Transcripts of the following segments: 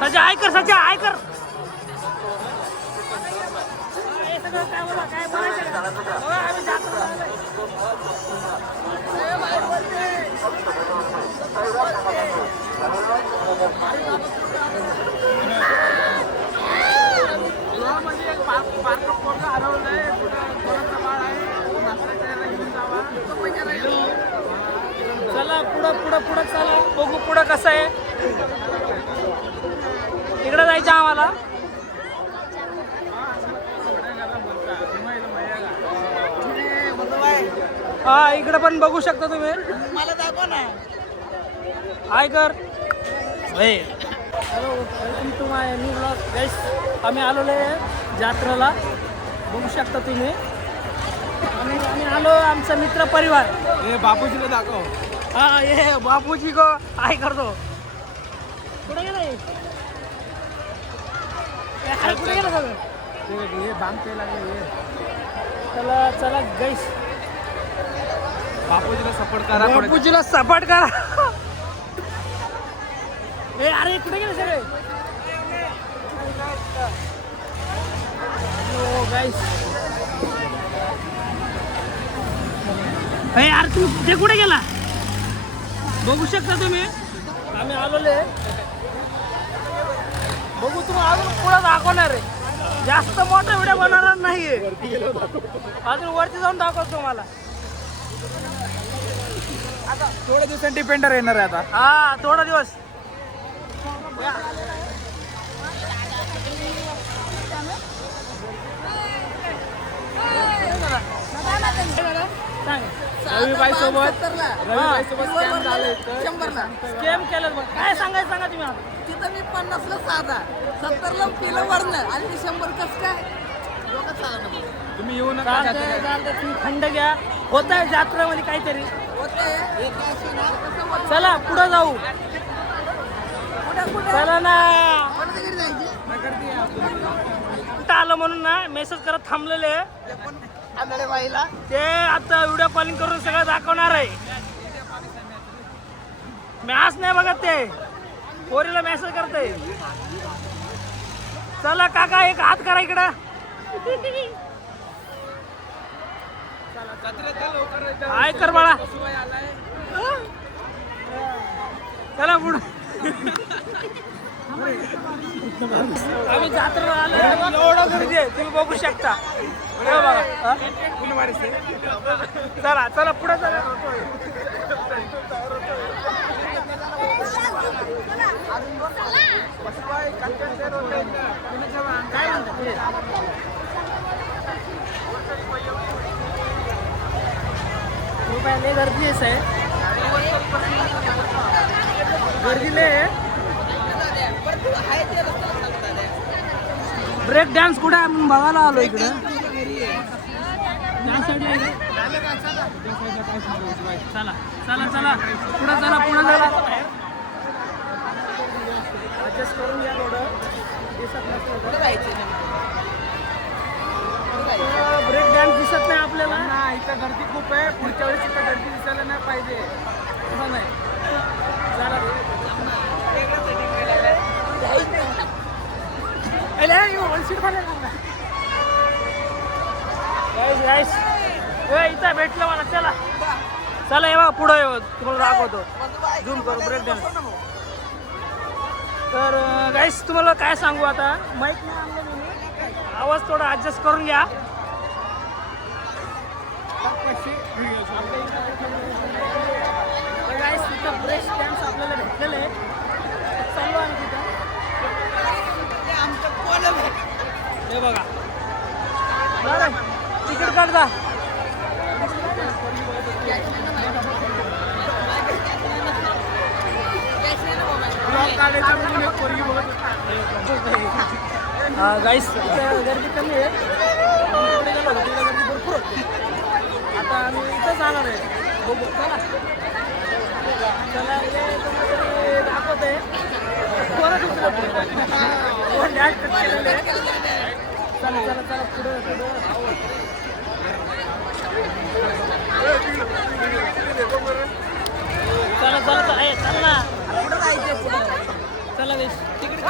सजा आय कर सजा आय कर चला पुढं पुढं पुढं चला बघू पुढं कसं आहे इकडं जायचं आम्हाला हा इकडे पण बघू शकता तुम्ही मला दाखवा ना हाय कर hello welcome to my new blog guys आम्ही आलेलो आहे जात्रेला बघू शकता तुम्ही आम्ही आलो आमचा मित्र परिवार हे बापूजीला दाखव हा ये बापूजी को हाय करतो कुठे गेला कुठे गेला सगळं हे बांग ते लागले चला चला गाईस बापूजीला सपोर्ट करा बापूजीला सपाट करा ए अरे कुठे गेले सगळे ओ गाईस अरे तू ते कुठे गेला बघू शकता तुम्ही आम्ही आलोले बघू तुम्ही अजून पुढे दाखवणार आहे जास्त मोठा व्हिडिओ बनवणार नाहीये अजून वरती जाऊन दाखवतो तुम्हाला आता थोड्या दिवसांनी डिपेंडर येणार आहे आता हा थोडा दिवस रविबाई सोबत स्कॅम झालंय स्कॅम केलं बघ काय सांगायचं सांगा तुम्ही आता तिथं मी 50ला साधा 70ला पिलं वरनं आणि 100 कसं काय डोकं चालणार तुम्ही येऊ नका चालतंय चालतंय तुम्ही खंड घ्या होत आहे जात्रेमध्ये काहीतरी होते चला पुढं जाऊ चला ना घरी जायची कुठं आलं म्हणून ना मेसेज करत थांबलेले आंधळे बाईला ते आता व्हिडिओ कॉलिंग करून सगळं दाखवणार आहे मॅच नाही बघत ते पोरीला मेसेज करते चला काका एक हात करा इकडं हाय कर बाळा चला पुढं आम्ही जात्रेला आलो एवढं गर्दी आहे तुम्ही बघू शकता हे बघा हा? चला चला पुढे चला काय म्हणता पुढे? लय गर्दी आहे गर्दी लय ब्रेक डान्स कुठे आहे आपण बघायला आलो इकडं त्या साईडला चला चला चला पुढं चला पुढं चला ऍडजस्ट करून घ्या थोडं ब्रेक डान्स दिसत नाही आपल्याला ना इथं गर्दी खूप आहे पुढच्या वेळेस इथं गर्दी दिसायला नाही पाहिजे असं नाही चला इथं भेटलं मला चला चला ये बघा पुढं ये तुम्हाला दाखवतो झूम करू ब्रेक डान्स तर गाईस तुम्हाला काय सांगू आता माईक नाही आणलं मी आवाज थोडा ऍडजस्ट करून घ्या गाईस तिथं ब्रेक डान्स आपल्याला भेटलेलं आहे चालू आहे तिथं हे बघा बरं तिकीट काढता गाईस गर्दी कमी आहे तिकडे गेलो होतो तिकडे गर्दी भरपूर होती आता आम्ही इथं जाणार आहे बघू चला चला हे दाखवत आहे परत उचलत डॅश कट केलेले चला चला चला पुढं पुढं चला चला चला ना चला वेश तिकडे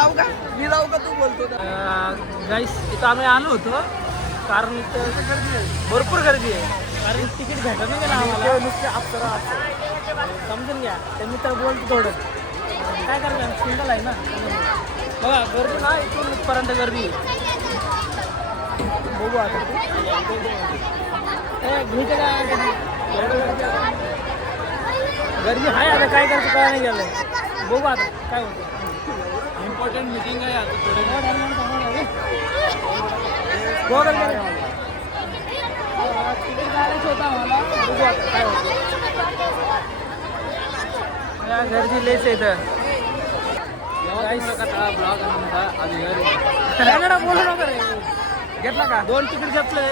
जाऊ का मी जाऊ का तू बोलतो गाईस इथं आम्ही आलो होतो कारण इथं भरपूर गर्दी आहे कारण तिकीट भेटत नाही गेलं आम्हाला नुसते अप्सरा समजून घ्या ते मित्र बोलतो थोडं काय करायचं सिंगल आहे ना बघा गर्दी ना इथून इथपर्यंत गर्दी आहे. बघू आता घ्यायचं काय गर्दी आहे आता काय करायचं काय नाही गेलं बघू आता काय होतं इम्पॉर्टंट मीटिंग आहे आता थोडं गोगल तिकीट काढायचं होतं आम्हाला बघू आता काय होतं गर्दी लेस आहे इथं कन्नडा बोलू नका रे घेतला का 2 तिकीट घेतलंय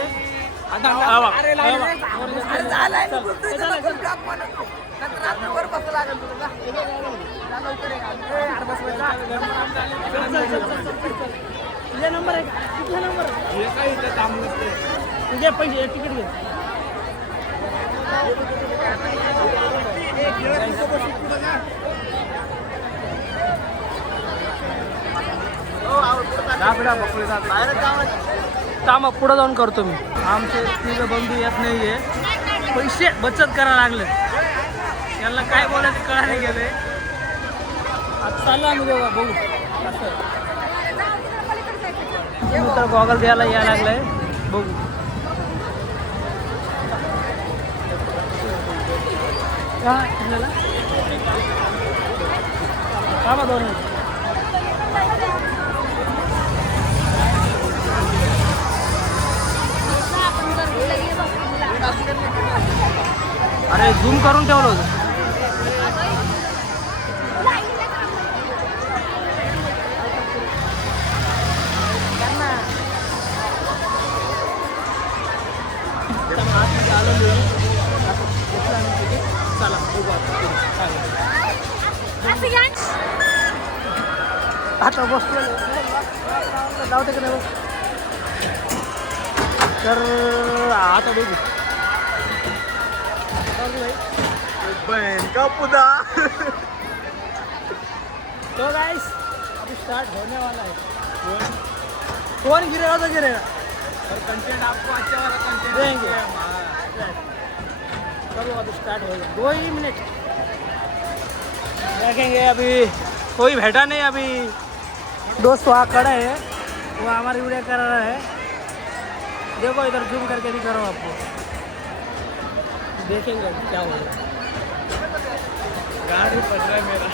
वर बसं लागेल तुला तुझा नंबर आहे का कुठला नंबर काय इथं काम नसते तुझे पैसे तिकीट घे मग पुढं जाऊन करतो मी आमचे तिघं बंधू येत नाहीये पैसे बचत करायला लागले यांना काय बोलायचं कळा नाही गेले आता चाललो आम्ही बघा बघू तर गॉगल द्यायला यायला लागलाय बघू का आपल्याला का 2 मिनिट अरे झूम करून ठेवलं होतं चला आता बसलो जाऊ का नाही तर आता बघू का पुदा तो गाइस अभी स्टार्ट होने वाला है कौन गिरेगा तो गिरेगा और कंटेंट आपको अच्छा वाला कंटेंट देंगे चलो अभी स्टार्ट होगा 2 ही मिनट देखेंगे अभी कोई बैठा नहीं अभी दोस्त वहाँ खड़ा है वो हमारी वीडियो कर रहा है देखो इधर जूम करके दिखा रहा हूँ आपको देखेंगे क्या होगा गाड़ी पड़ रहा है मेरा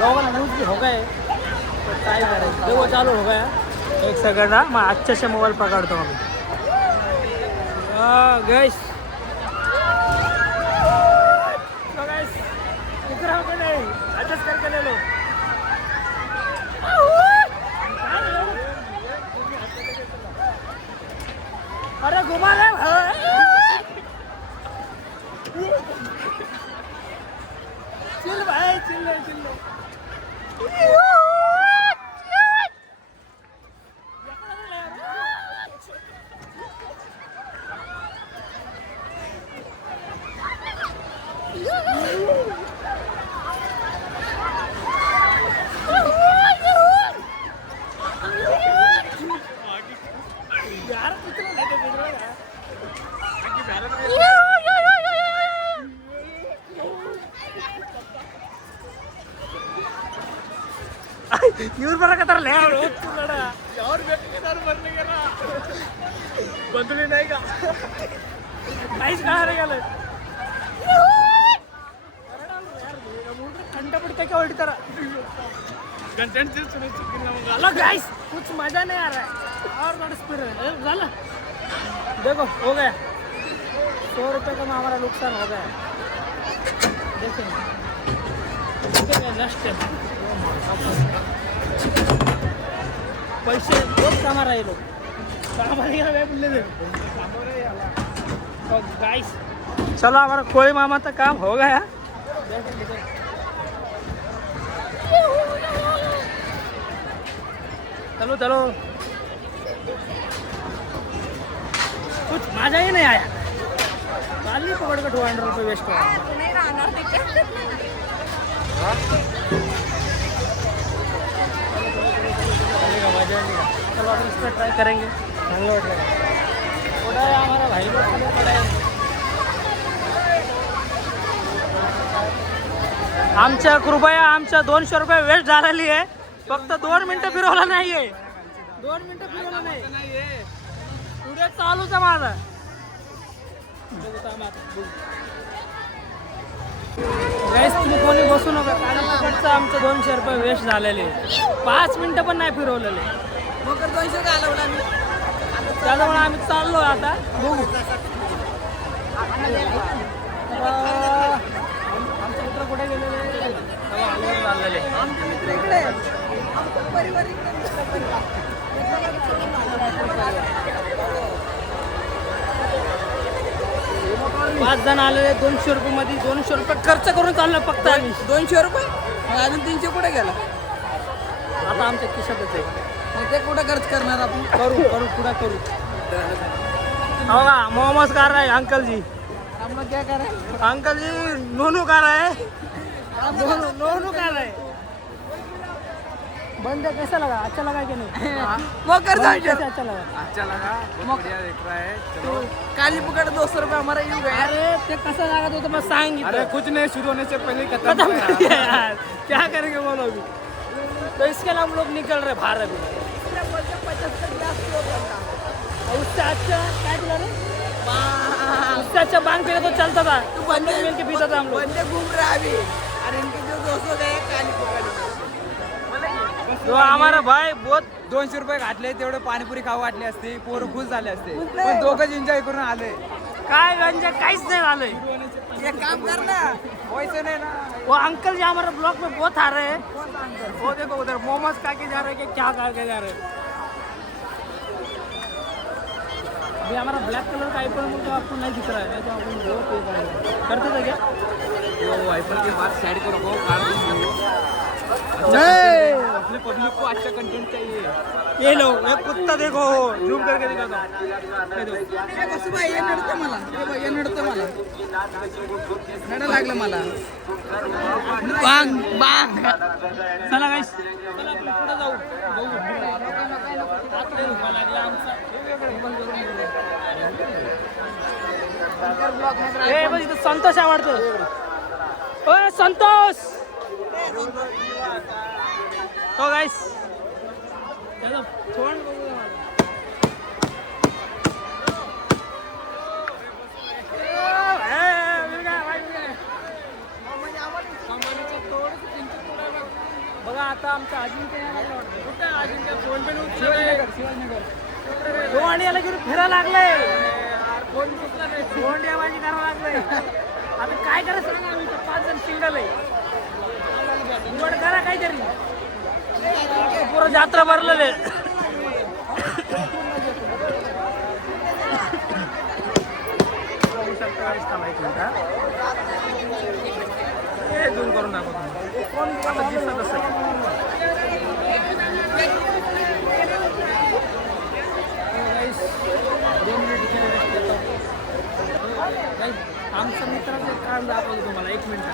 गॉगल यूज भी हो गए तो ट्राई करें देखो चालू हो गया 1 सेकंड ना मैं अच्छे से मोबाइल पकड़ता हूँ अभी गैस दिख रहा हो नहीं एडजस्ट करके ले लो अरे घुमा ले चिल भाई चिल लो यार कितना लगे बिगड़ रहा है ಇವ್ರು ಬರಕತ್ತಾರಲ್ಲ ಯಾರು और व्यक्ति के साथ बनने का ना बदली नहीं का ನೈಸ್ ಕಾಣಾಗಲ್ಲ ಕಂಡ ಬಿಡ್ತಕ್ಕೆ ಹೊಡಿತಾರ कंटेंट से सुने चिकन नमक हेलो गाइस कुछ मजा नहीं आ रहा है और बड़ा स्पीड है चलो देखो हो गया 100 रुपये का हमारा नुकसान हो गया देखेंगे नेक्स्ट पैसे बहुत कमा रहे लोग गाइस चलो हमारा कोई मामा तक काम हो गया चलो चलो कुछ मजा ही नहीं आया चालली पकड का 200 रुपये वेस्ट नाही राहणार तिकडे. मजा चलो अपन इस पर ट्राई करेंगे. चांगलं वाटलं का थोडा है हमारा भाई लोग थोडा है. आमच्या कृपया आमच्या 200 रुपये वेस्ट झालेली आहे. फक्त 2 मिनिटं फिरवलं नाहीये. 2 मिनिटं फिरवलं नाही. पुढे चालूच आहे माझं. गैस तुम्ही कोणी बसू नका कारण तिकडचं आमचं 200 रुपये वेस्ट झालेले. 5 मिनिटं पण नाही फिरवलेले. मग 200 घालवला मी. त्याच्यामुळे आम्ही चाललो आता बघू. आमचे मित्र कुठे गेलेले चाललेले. आमचे मित्र इकडे आमचा परिवार इकडे दुसरा परिवार. 5 जण आलेले 200 रुपये मध्ये 200 रुपये खर्च करून चाललो फक्त आम्ही. 200 रुपये मग अजून 300 कुठे गेला. आता आमच्या खिशातच आहे. मग ते कुठं खर्च करणार आपण. करू करू पुढे करू. हो का मोमोज खा रहा है अंकल जी. हम लोग क्या करें. अंकल जी नोनू खा रहा है. नोनू खा रहा है. बंद कैसा लगा. अच्छा लगा कि नहीं. मग कर कैसे 200. अच्छा लगा. अच्छा लगा बहुत बढ़िया दिख रहा है. चलो काली पकड़ 200 रुपये हमारा यूं गया. अरे ते कसं लागत होतं मग सांगितलं. अरे कुछ नहीं शुरू होने से पहले ही खत्म खत्म हो कर गया. दिया यार. क्या करेंगे बोलो अभी. तो इसके लिए हम लोग निकल रहे बाहर अभी. 75 ग्लास उससे अच्छा क्या दिला रे. उससे अच्छा बांग पीने तो चलता था. तू बंदे मिल के पीता था हम लोग. बंदे घूम रहे अभी और इनके जो 200 गए काली पकड़. तो हमारा भाई बहुत 200 रुपये घातले तेवढे पाणीपुरी खाऊ वाटली असते. पोरं खुश झाले असते पण दोघंच एन्जॉय करून आले. काय गंजा काहीच नहीं झालंय. ये काम कर ना. पैसे नाही ना. वो अंकल जी हमारे ब्लॉक में बहुत आ रहे हैं. वो देखो उधर मोमोज खा के जा रहे हैं कि क्या खा के जा रहे हैं. अभी हमारा ब्लैक कलर का आईफोन मुझे आपको नहीं दिख रहा है. तो अपन वो पे करेंगे. करते थे क्या. वो आईफोन के बाद साइड को रखो. अपने पब्लिक को अच्छा कंटेंट चाहिए. ये लो ये कुत्ता देखो झूम करके दिखाता हूं. ये देखो. हे बस बाई हे नडतं मला. हे बघ हे नडतं मला. नड लागलं मला. बांग बांग. चला गाइस चला आपण पुढे जाऊ. बघू आकडे रुपया लागला आमचा. ए बघ इथं संतोष आवडतो. ओय संतोष. तो गाइस चलो छोड़ बघू मला. बघा आता आमचा अजिंक्य कुठं अजिंक्य फोन पे शिवाजीला घेऊन फिरायला लागलंय. फोन माझी करायला लागलंय. आता काय करायचं सांगा. आम्ही 5 जण सिंगल आहे. निवड करा काहीतरी. पुरं यात्रा भरलेले. हे दूर करून दाखवतो. कोण आता दिसत असेल. आमचं मित्राचं काम दाखवतो तुम्हाला 1 मिनिट.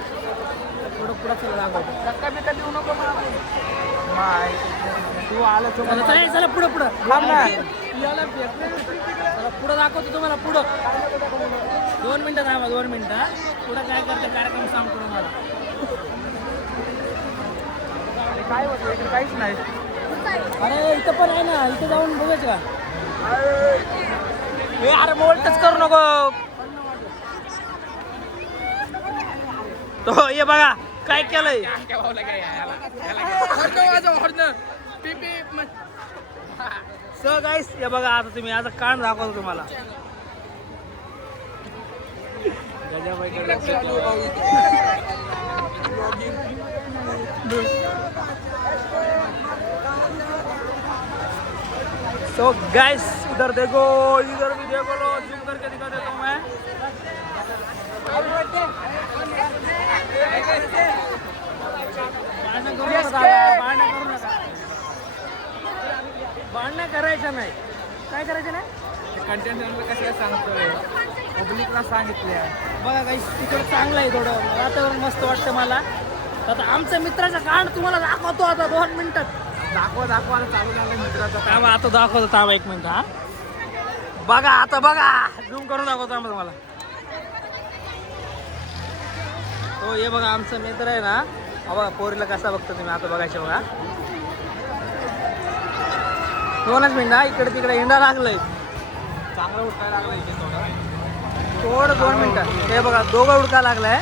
थोडं पुढं चला दाखवतो. धक्का बिक्का देऊ नको मला. तू आला तो चला पुढं पुढं. चला पुढं दाखवतो तुम्हाला. पुढं 2 मिनिटं थांबा. 2 मिनिटं. पुढं काय करतं कार्यक्रम सांगतो तुम्हाला. काय होतं इकडे काहीच नाही. अरे इथं पण आहे ना. इथं जाऊन बघायचं का. हे अरे मोबाईल टच करू नको. तो ये बघा काय केलंय. सो गाईस हे बघा आता तुम्ही आता कान दाखवतो तुम्हाला. तो गाइस इधर देखो. इधर भी देखो लो. जूम करके दिखा देता हूँ मैं. भांडणं करायचं नाही. काय करायचं नाही. कंटेंट कसं सांगतोय पब्लिकला सांगितले बघा काही तिकडं चांगलं आहे थोडं वातावरण मस्त वाटतं मला. आता आमच्या मित्राचा कांड तुम्हाला दाखवतो आता 2 मिनिटात. दाखवायला चालू झालं मित्राचा थांबा आता दाखवतो, थांबा 1 मिनिट. हा बघा आता बघा झूम करून दाखवतो आम्हाला तुम्हाला. हो हे बघा आमचा मित्र आहे ना. हा बघा पोरीला कसा बघतो तुम्ही आता बघायचे बघा. 2च मिनिट हा इकडे तिकडे हिंडा लागलंय. चांगलं उठायला लागलं इथे थोडं थोडं 2 मिनिटं. हे बघा दोघं उडका लागलाय.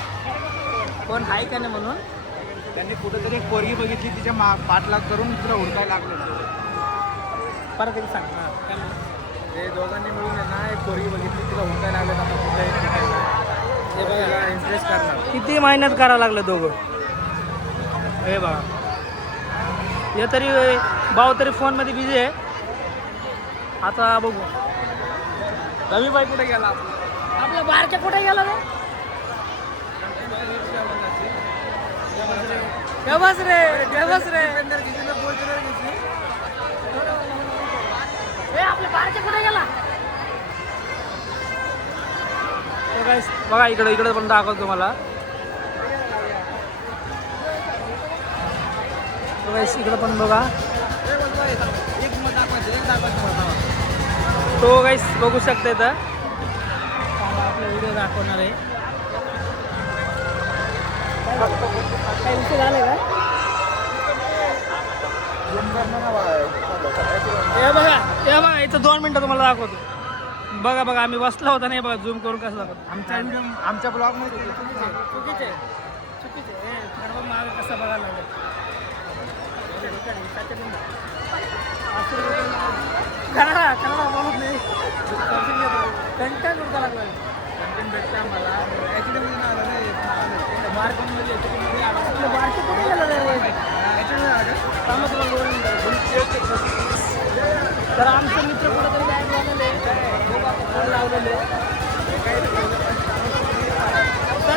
कोण हाय का नाही म्हणून. त्यांनी कुठेतरी एक पोरगी बघितली तिच्या पाठलाग करून तुला हुडकायला लागलं. परत एकदा सांग. ते दोघांनी मिळून आहे ना एक पोरगी बघितली तिला हुडकायला लागलं. आता कुठे हे बघा इंटरेस्ट करणार किती मेहनत करावं लागलं दोघं. हे बघा हे तरी भाऊ तरी फोनमध्ये बिझी आहे. आता बघू रवीबाई कुठे गेला आपला बारक्या कुठे गेला रे. बस रे बस रे आपल्या बारक्या कुठे गेला. बघा इकडे पण दाखवतो तुम्हाला. इकडे पण बघा तो गाईस बघू शकता इथं आपला व्हिडिओ दाखवणार आहे. काय विषय झाले का. हे बघा इथं 2 मिनिटं तुम्हाला दाखवतो. बघा आम्ही बसला होता नाही बघा झूम करून कसं दाखवतो. आमच्या ब्लॉगमध्ये चुकीचे माग कसं बघायला लागलं. कन्नडा बोलत नाही कंटेंट उडका लागला. कंटेंट भेटतं आम्हाला ॲक्च्युली आलं नाही मार्केटमध्ये मार्केट कुठे गेलं रे. तर आमचे मित्र कुठेतरी बॅग लावलेले तर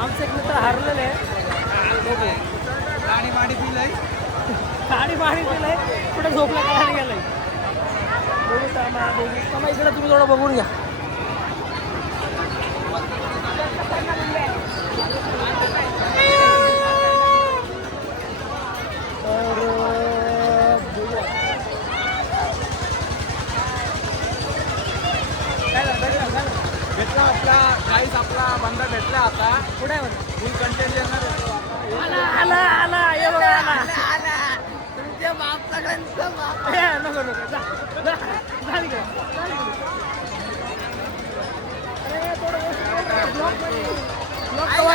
आमचे एक मित्र हरलेले गाडी माडी पिलंय गाडी माडी दिलंय कुठे झोपला काय गेलाय. बघू थांबा इकडे तुम्ही थोडं बघून घ्या. भेटला आपला गाईस आपला बंदा भेटला आता कुठे आहे फुल कंटेंट देणार आला ये बघा आला. तुमच्या बाप सगळ्यांचं बाप. नको झाली का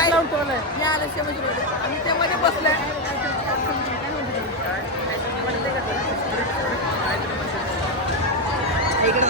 लावून ठेवलंय. मी आलं शेवटमध्ये आम्ही त्यामध्ये बसलोय. इकडे